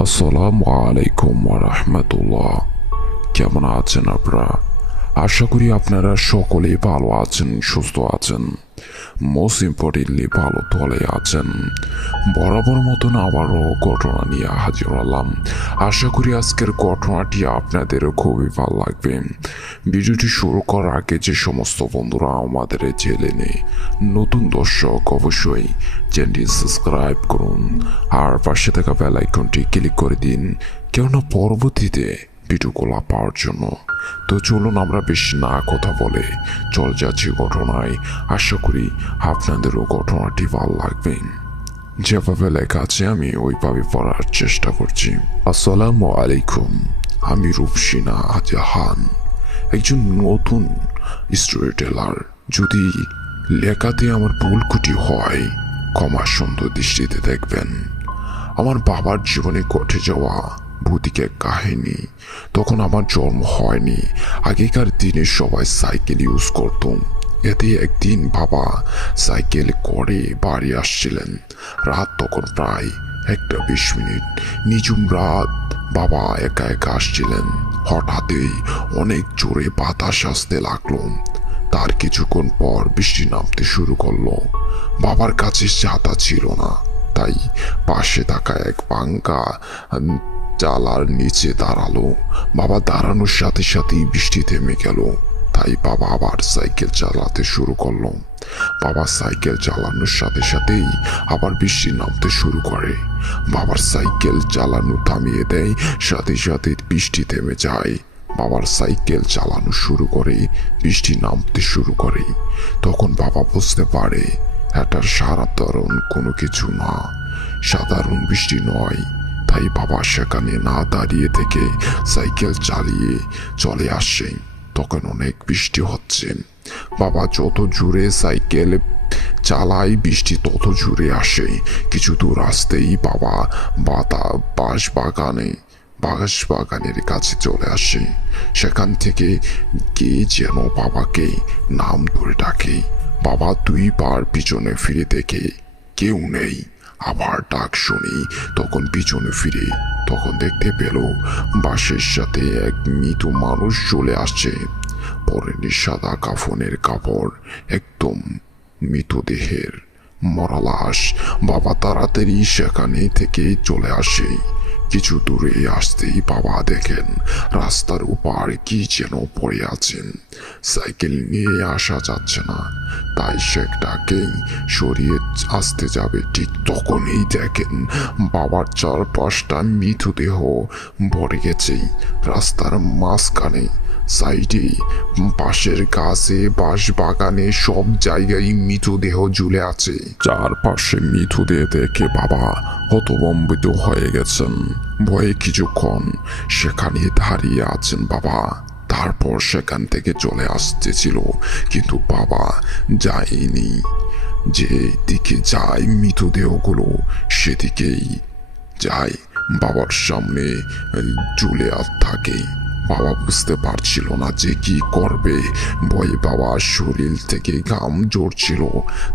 আসসালামু আলাইকুম ওয়া রাহমাতুল্লাহ। কেমন আছেন আপনারা? আশা করি আপনারা সকলেই ভালো আছেন, সুস্থ আছেন, মোস্ট ইম্পর্টেন্টলি ভালো তলে আছেন। বরাবর মতন আবারও ঘটনা নিয়ে হাজির হলাম। আশা করি আজকের ঘটনাটি আপনাদেরও খুবই ভালো লাগবে। ভিডিওটি শুরু করার আগে যে সমস্ত বন্ধুরা আমাদের এই চ্যানেলে নতুন দর্শক, অবশ্যই চ্যানেলটি সাবস্ক্রাইব করুন আর পাশে থাকা বেল আইকনটি ক্লিক করে দিন, কেননা পরবর্তীতে ভিডিওগুলো পাওয়ার জন্য। তো চলুন আমরা বেশি না কথা বলে চলে যাচ্ছি ঘটনায়। আশা করি আপনাদেরও ঘটনাটি ভালো লাগবে। যেভাবে লেখা আছে আমি ওইভাবে পড়ার চেষ্টা করছি। আসসালামু আলাইকুম। আমি রূপসিনা জাহান, একজন নতুন স্টোরি টেলার। যদি লেখাতে আমার ভুল ত্রুটি হয়, ক্ষমা সুন্দর দৃষ্টিতে দেখবেন। আমার বাবার জীবনে ঘটে যাওয়া ভৌতিক এক কাহিনী। তখন আমার জন্ম হয়নি। আগেকার দিনে সবাই সাইকেল ইউজ করত। এতে একদিন বাবা সাইকেল করে বাড়ি আসছিলেন। রাত তখন প্রায় 1:20। নিঝুম রাত। বাবা একা একা আসছিলেন। হঠাৎই অনেক জোরে বাতাস আসতে লাগলো। তার কিছুক্ষণ পর বৃষ্টি নামতে শুরু করলো। বাবার কাছে ছাতা ছিল না, তাই পাশে থাকা এক ভাঙা চালার নিচে দাঁড়ালো। বাবা দাঁড়ানোর সাথে সাথেই বৃষ্টি থেমে গেল। তাই বাবা আবার সাইকেল চালাতে শুরু করলো। বাবা সাইকেল চালানোর সাথে সাথেই আবার বৃষ্টি নামতে শুরু করে। বাবার সাইকেল চালানো থামিয়ে দেয়, সাথে সাথে বৃষ্টি থেমে যায়। বাবার সাইকেল চালানো শুরু করে, বৃষ্টি নামতে শুরু করে। তখন বাবা বুঝতে পারে এটা সাধারণ কোনো কিছু না, সাধারণ বৃষ্টি নয়। তাই বাবা সেখানে না দাঁড়িয়ে থেকে সাইকেল চালিয়ে চলে আসে। তখন অনেক বৃষ্টি হচ্ছে। বাবা যত জোরে সাইকেল চালায়, বৃষ্টি তত জোরে আসে। কিছু দূর আসতেই বাবা বাঁশ বাগানের কাছে চলে আসে। সেখান থেকে কে যেন বাবাকে নাম ধরে ডাকে। বাবা 2বার পিছনে ফিরে দেখে কেউ নেই। আবার ডাক শুনি। তখন পিছনে ফিরে তখন দেখতে পেল বাঁশের সাথে এক মৃত মানুষ চলে আসছে। পরনে সাদা কাফনের কাপড়, একদম মৃতদেহের মরা লাশ। বাবা তাড়াতাড়ি সেখানে থেকে চলে আসে। কিছু দূরে আসতেই বাবা দেখেন রাস্তার উপর কি যেন পড়ে আছেন। সাইকেল নিয়ে আসা যাচ্ছে না, তাই সেটাকেই সরিয়ে আসতে যাবে, ঠিক তখনই দেখেন বাবার 4-5টা মৃতদেহ ভরে গেছে রাস্তার মাঝখানে, সাইডে, পাশের গাছে, বাঁশ বাগানে, সব জায়গায় মৃতদেহ ঝুলে আছে। চারপাশে মৃতদেহ দেখে বাবা হতভম্বিত হয়ে গেছেন। ভয়ে কিছুক্ষণ সেখানে দাঁড়িয়ে আছেন বাবা। তারপর সেখান থেকে চলে আসতেছিল, কিন্তু বাবা যায়নি। যে দিকে যায় মৃতদেহগুলো সেদিকেই যায়। বাবার সামনে ঝুলে থাকে। বাবা বুঝতে পারছিল না যে কি করবে। ভয়ে বাবার শরীর থেকে ঘাম ঝরছিল।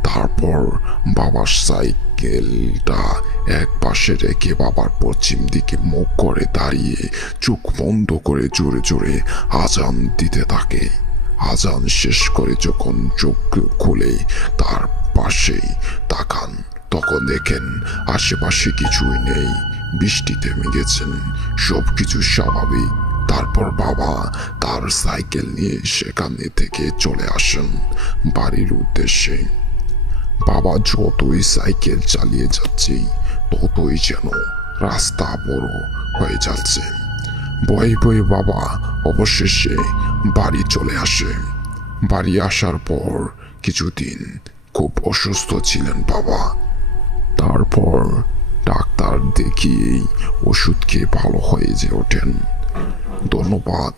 তারপর বাবার সাইকেলটা এক পাশে রেখে বাবার পশ্চিম দিকে মুখ করে দাঁড়িয়ে চোখ বন্ধ করে জোরে জোরে আজান দিতে থাকে। আজান শেষ করে যখন চোখ খুলে তার পাশেই তাকান, তখন দেখেন আশেপাশে কিছুই নেই। বৃষ্টি থেমে গেছেন, সবকিছু স্বাভাবিক। তারপর বাবা তার সাইকেল নিয়ে সেখানে থেকে চলে আসেন বাড়ির উদ্দেশ্যে। বাবা যতই সাইকেল চালিয়ে যাচ্ছে, ততই যেন রাস্তা বড় হয়ে যাচ্ছে। ভয়ে ভয়ে বাবা অবশেষে বাড়ি চলে আসে। বাড়ি আসার পর কিছুদিন খুব অসুস্থ ছিলেন বাবা। তারপর ডাক্তার দেখিয়ে ওষুধ খেয়ে ভালো হয়ে যে ওঠেন। ধন্যবাদ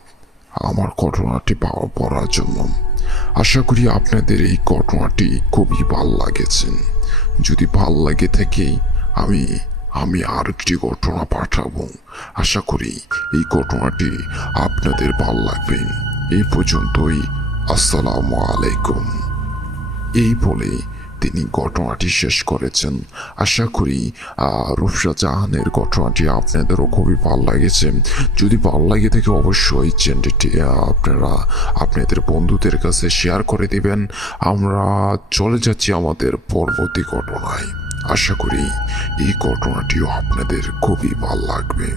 আমার ঘটনাটি পড়ার জন্য। আশা করি আপনাদের এই ঘটনাটি খুবই ভাল লাগেছে। যদি ভাল লাগে থাকে আমি আর একটি ঘটনা পাঠাবো। আশা করি এই ঘটনাটি আপনাদের ভাল লাগবে। এই পর্যন্তই। আসসালামু আলাইকুম। এই বলে তিনি ঘটনাটি শেষ করেছেন। আশা করি রূপসা জাহানের ঘটনাটি আপনাদেরও খুবই ভালো লাগেছে। যদি ভালো লাগে থাকে অবশ্যই চ্যানেলটি আপনারা আপনাদের বন্ধুদের কাছে শেয়ার করে দিবেন। আমরা চলে যাচ্ছি আমাদের পরবর্তী ঘটনায়। আশা করি এই ঘটনাটিও আপনাদের খুবই ভালো লাগবে।